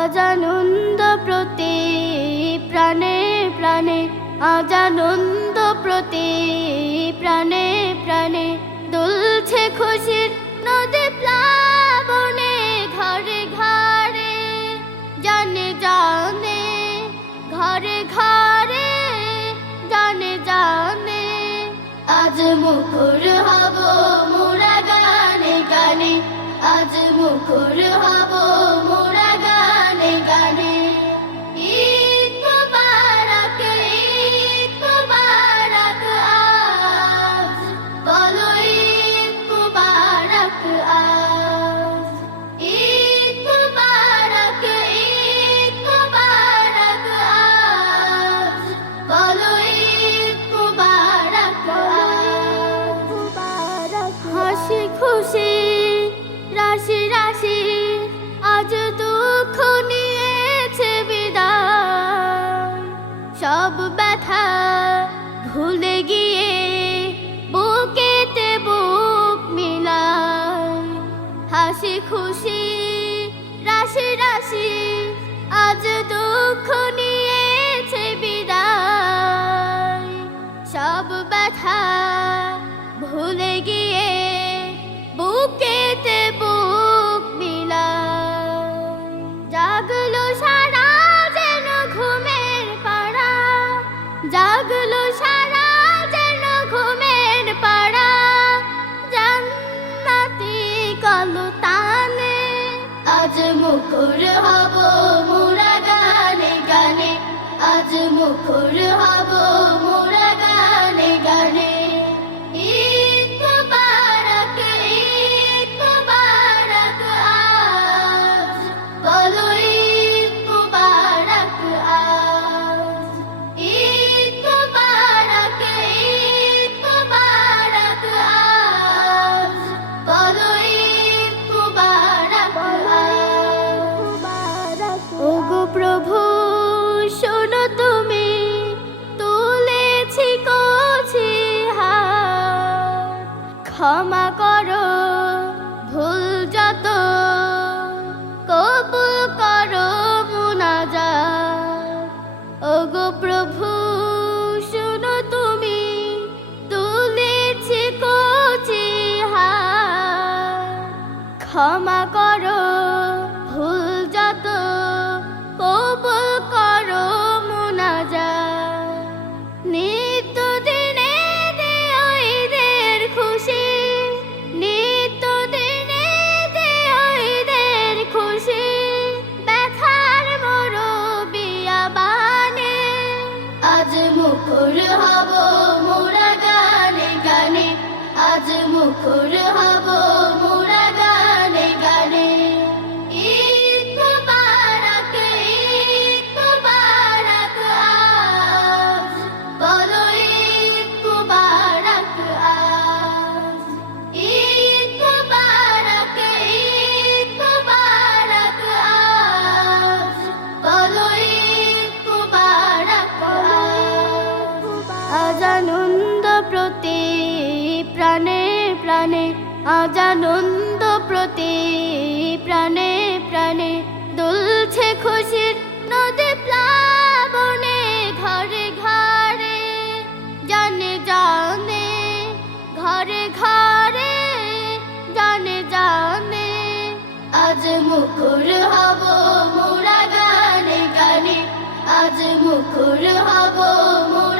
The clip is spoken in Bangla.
আজানন্দ প্রতি প্রাণে প্রাণে, আজানন্দ প্রতি প্রাণে প্রাণে, দুলছে খুশির নদী প্লাবনে, ঘরে ঘরে, জানে জানে, ঘরে ঘরে, জানে জানে। আজ মুখর হব মোরা গানে গানে, আজ মুখর হব জাগলো সারা যেন ঘুমের পাড়া। জান্নাতি কলতানে আজ মুকুর হব প্রভু, শোনো তুমি, তুলেছি কছি হাত। ক্ষমা করো, ভুল যত, কবুল করো মুনাজা ওগো প্রভু, শোনো তুমি, তুলেছি কছি হাত। ক্ষমা করো, ভুল মুখর আজানন্দ প্রতি প্রাণে প্রাণে দুলছে খুশির নদী প্লাবনে, ঘরে ঘরে, জানে জানে, ঘরে ঘরে, জানে জানে। আজ মুখর হব মোরা গানে গানে, আজ মুখর হব মোরা